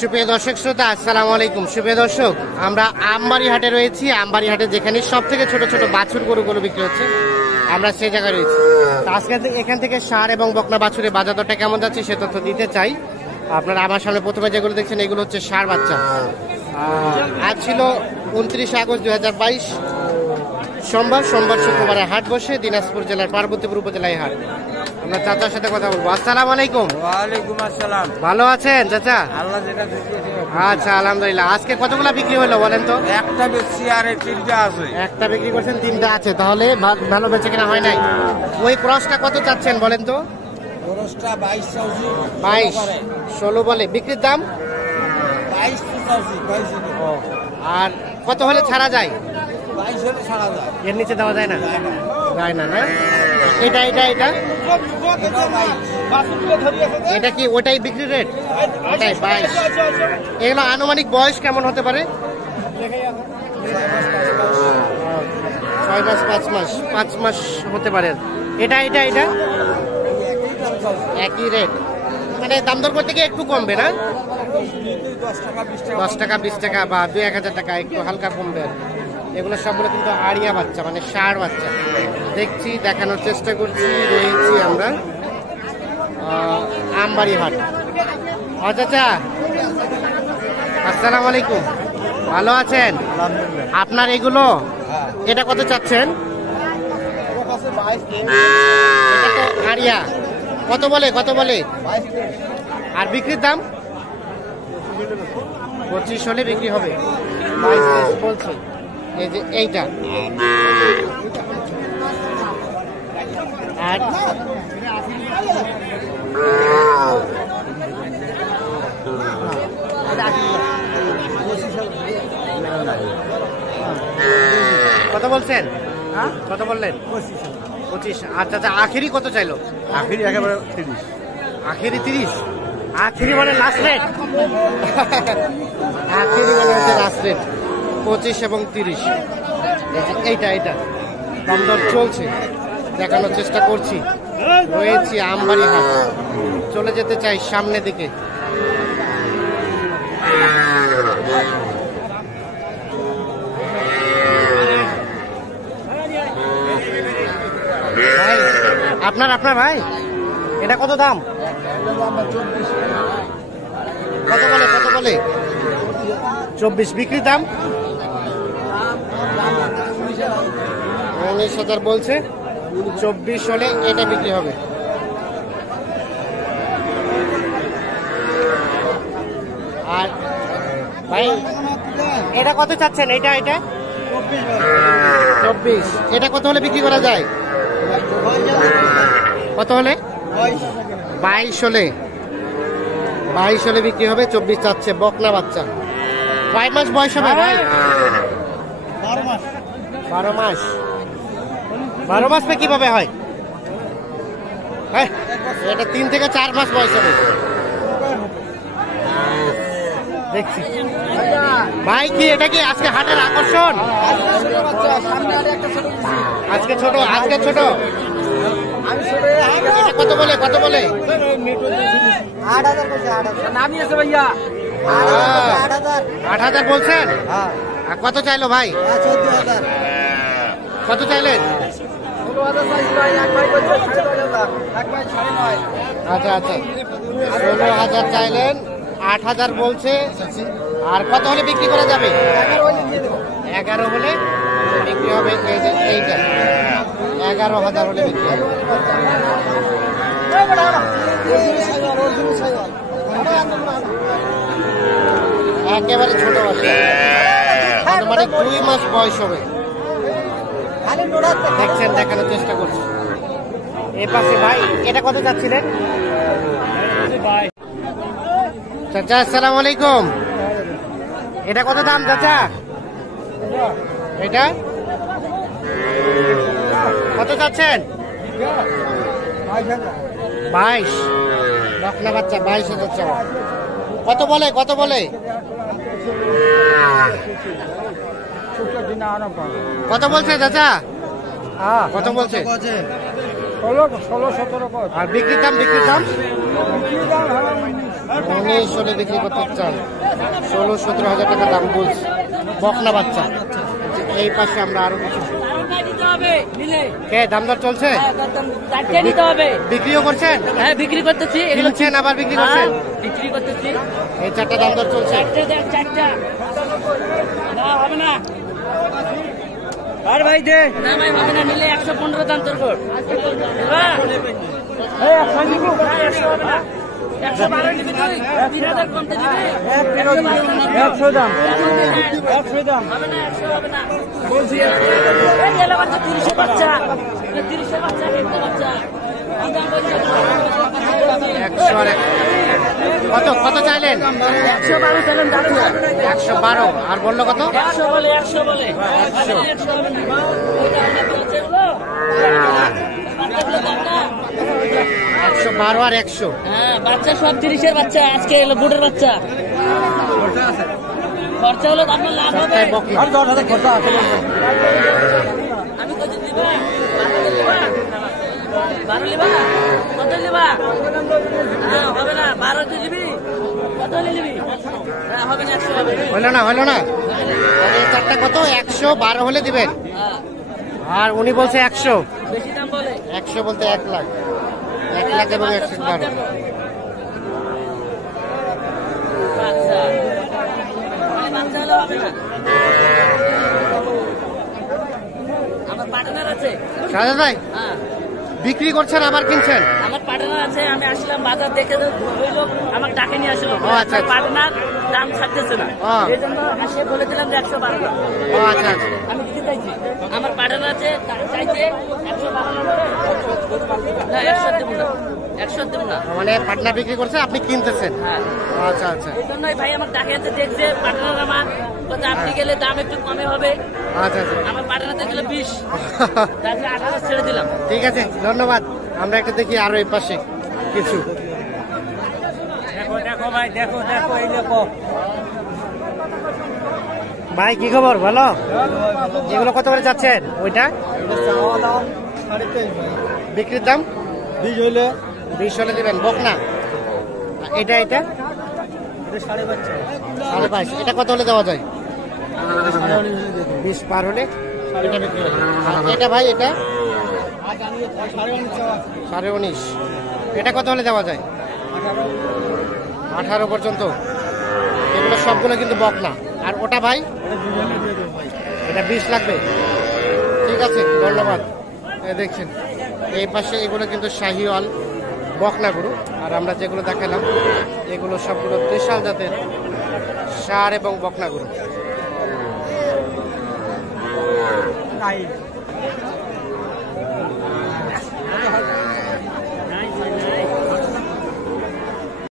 সুপ্রিয় দর্শক শ্রোতা, আসসালামু আলাইকুম। সুপ্রিয় দর্শক, আমরা আমবাড়ি হাটে রয়েছি। আমবাড়ি হাটে যেখানে সব থেকে ছোট ছোট বাছুর গরুগুলো বিক্রি হচ্ছে, আমরা সেই জায়গায় রয়েছি। আজকে এখান থেকে ষাঁড় এবং বকনা বাছুরের বাজার দরটা কেমন যাচ্ছে সে তথ্য দিতে চাই। আপনারা আমার সামনে প্রথমে যেগুলো দেখছেন এগুলো হচ্ছে ষাঁড় বাচ্চা। আজ ছিল 29 আগস্ট 2022, সোমবার। শুক্রবারে হাট বসে দিনাজপুর জেলার পার্বতীপুর উপজেলায় হাট। আমরা চাচার সাথে কথা বলবো। আসসালামু আলাইকুম। ওয়ালাইকুম আসসালাম। ভালো আছেন চাচা? আল্লাহ যেটা আচ্ছা, আলহামদুলিল্লাহ। আজকে কতগুলা বিক্রি হলো বলেন তো? একটা বেশি আর তিনটা আছে। একটা বিক্রি করছেন, তিনটা আছে, তাহলে ভালো বেচে কিনা হয় নাই। ওই ক্রসটা কত চাচ্ছেন বলেন তো? খরচটা 22 22, 16 বলে। বিক্রির দাম 22 আর কত হলে ছাড়া যায়? 22 হলে ছাড়া যায়। এর নিচে দেওয়া যায় না? যায় না, না? এটা এটা এটা এটা কি ওটাই বিক্রি রেট? ওটাই 22। এগুলো আনুমানিক বয়স কেমন হতে পারে? 6 মাস 5 মাস 5 মাস হতে পারে। এটা এটা এটা একই রেট, মানে দাম দর করতে গিয়ে একটু কমবে না? 10 টাকা 20 টাকা বা 2-1000 টাকা একটু হালকা কমবে। এগুলো সবগুলো কিন্তু আড়িয়া বাচ্চা, মানে ষাঁড় বাচ্চা। দেখছি, দেখানোর চেষ্টা করছি। রয়েছি আমরা আমবাড়ি হাট। চাচা আসসালামু আলাইকুম, ভালো আছেন? আপনার এগুলো এটা কত চাচ্ছেন? এটা তো আড়িয়া। কত বলে কত বলে? আর বিক্রির দাম 25 হলে বিক্রি হবে। 22 বলছে। এই যে এইটা আর কত বলছেন? কত বললেন? 25। আচ্ছা আচ্ছা, আখেরি কত চাইলো? আখেরি একেবারে 30। আখেরি 30? আখেরি মানে লাস্ট রেট? আখেরি মানে হচ্ছে লাস্ট রেট 25 এবং 30। এইটা এইটা দাম দর চলছে, দেখানোর চেষ্টা করছি। রয়েছি আমবাড়ি হাট। চলে যেতে চাই সামনের দিকে। ভাই আপনার ভাই এটা কত দাম? কত বলে কত বলে? 24। বিক্রির দাম 19,000 বলছে। 24 হলে এটা বিক্রি হবে। আর ভাই এটা কত চাচ্ছেন? এটা এটা 24। এটা কত হলে বিক্রি করা যায়? কত হলে? 22 হলে। 22 হলে বিক্রি হবে। 24 চাচ্ছে। বকনা বাচ্চা। 5 মাস বয়স হবে ভাই? 12 মাস। 12 মাস পে কিভাবে হয়? হ্যাঁ, এটা 3 থেকে 4 মাস বয়স হবে। দেখছি ভাই, কি এটা কি আজকে হাটের আকর্ষণ? আজকে ছোট এটা কত বলে কত বলে? 8,000 বলছেন। আর কত চাইলো ভাই? কত চাইলেন? আচ্ছা আচ্ছা, 16,000 চাইলেন, 8,000 বলছে। আর কত হলে বিক্রি করা যাবে? 11 হলে বিক্রি হবে। এইটা 11,000 হলে বিক্রি হবে। একেবারে ছোট বাচ্চা, মানে 2 মাস বয়স হবে। দেখছেন, দেখানোর চেষ্টা করছি। এই পাশে ভাই এটা কত চাচ্ছিলেন? চাচা আসসালামু আলাইকুম। এটা কত দাম চাচা? এটা কত চাচ্ছেন? 22। বকনা বাচ্চা 22,000 চাওয়া। কত বলে কত বলে? কত বলছে চাচা? কত বলছে? 16-17। আর বিক্রির দাম? বিক্রির দাম 19 হলে বিক্রি করতে চান, 16-17 হাজার টাকা দাম বলছে বকনা বাচ্চা। এই পাশে আমরা আরো কিছু কে দাম দর চলছে, বিক্রিও করছেন? হ্যাঁ বিক্রি করতেছি, কিনছেন আবার বিক্রি করছেন? বিক্রি করতেছি। এই চারটা দাম দর চলছে। চারটা না হবে না, আর ভাই দে না ভাই হবে না, নিলে 115 দাম তোর কর। 112 নিবি তুই, 3000 কমতে দিবি, 100 দাম, 100 দাম হবে না, 100 হবে না বলছি। এই এলা বাচ্চা 30 এর বাচ্চা, 30 এর বাচ্চা, একটা বাচ্চা কি দাম বলছে? 100 আর কত কত চাইলেন? 112 চাইলেন দাদু, 112 আর বললো কত? 100 বলে, 100 বলে, 100 হবে না। ওইটা আমরা বলছে বলো 112 আর 100। হ্যাঁ বাচ্চা সব 30 এর বাচ্চা, আজকে এলো বুটের বাচ্চা। খরচা হলো আপনার লাভ হবে। সস্তায় বকনা। আমি কত দিবা? 12 লিবা, কত লিবা? হ্যাঁ হবে না, 12 তুই দিবি, কত নিবি? হ্যাঁ হবে না, 100 হবে। হলো না হলো না, আর এই চারটা কত? 112 হলে দিবেন। হ্যাঁ আর উনি বলছে 100, বেশি দাম বলে। 100 বলতে 1 লাখ, 1 লাখ এবং 112। বাচ্চা বাচ্চা হলে হবে না। আমার পার্টনার আছে। সাজাদ ভাই হ্যাঁ বিক্রি করছেন আবার কিনছেন? আমার পার্টনার আছে, আমি আসলাম বাজার দেখে হইলো, আমার ডাকে নিয়ে আসলো। ও আচ্ছা, আচ্ছা। পার্টনার দাম ছাড়তেছে না, ও। এই জন্য আসে বলে দিলাম যে 112 দাম। ও আচ্ছা আচ্ছা। আমি দিতে চাইছি, আমার পার্টনার আছে, চাইছে 112 না, 100 দেবো না, 100 দেবো না। মানে পাটনা বিক্রি করছে, আপনি কিনতেছেন? হ্যাঁ আচ্ছা আচ্ছা এই জন্যই ভাই আমার ডাকে আছে, দেখছে পার্টনার আমার, বলছে আপনি গেলে দাম একটু কমে হবে। আচ্ছা আচ্ছা। আমার পার্টনারতে গেলে 20, তারপরে 18 ছেড়ে দিলাম। ঠিক আছে, ধন্যবাদ। আমরা একটা দেখি আরো এই পাশে কিছু। দেখো দেখো ভাই, দেখো দেখো, এই দেখো ভাই কি খবর, ভালো? এগুলো কত করে যাচ্ছেন? ওইটা বিক্রির দাম 20 হলে দিবেন বকনা। এটা এটা 22.5, এটা কত হলে দেওয়া যায়? 20 পার হলে এটা বিক্রি হবে। আর এটা ভাই এটা 19.5, এটা কত হলে দেওয়া যায়? 18 পর্যন্ত। এগুলো সবগুলো কিন্তু বকনা। আর ওটা ভাই এটা 20 লাগবে। ঠিক আছে, ধন্যবাদ। দেখছেন এই পাশে এগুলো কিন্তু শাহিওয়াল বকনা গরু, আর আমরা যেগুলো দেখালাম এগুলো সবগুলো দেশাল জাতের ষাঁড় এবং বকনা গরু।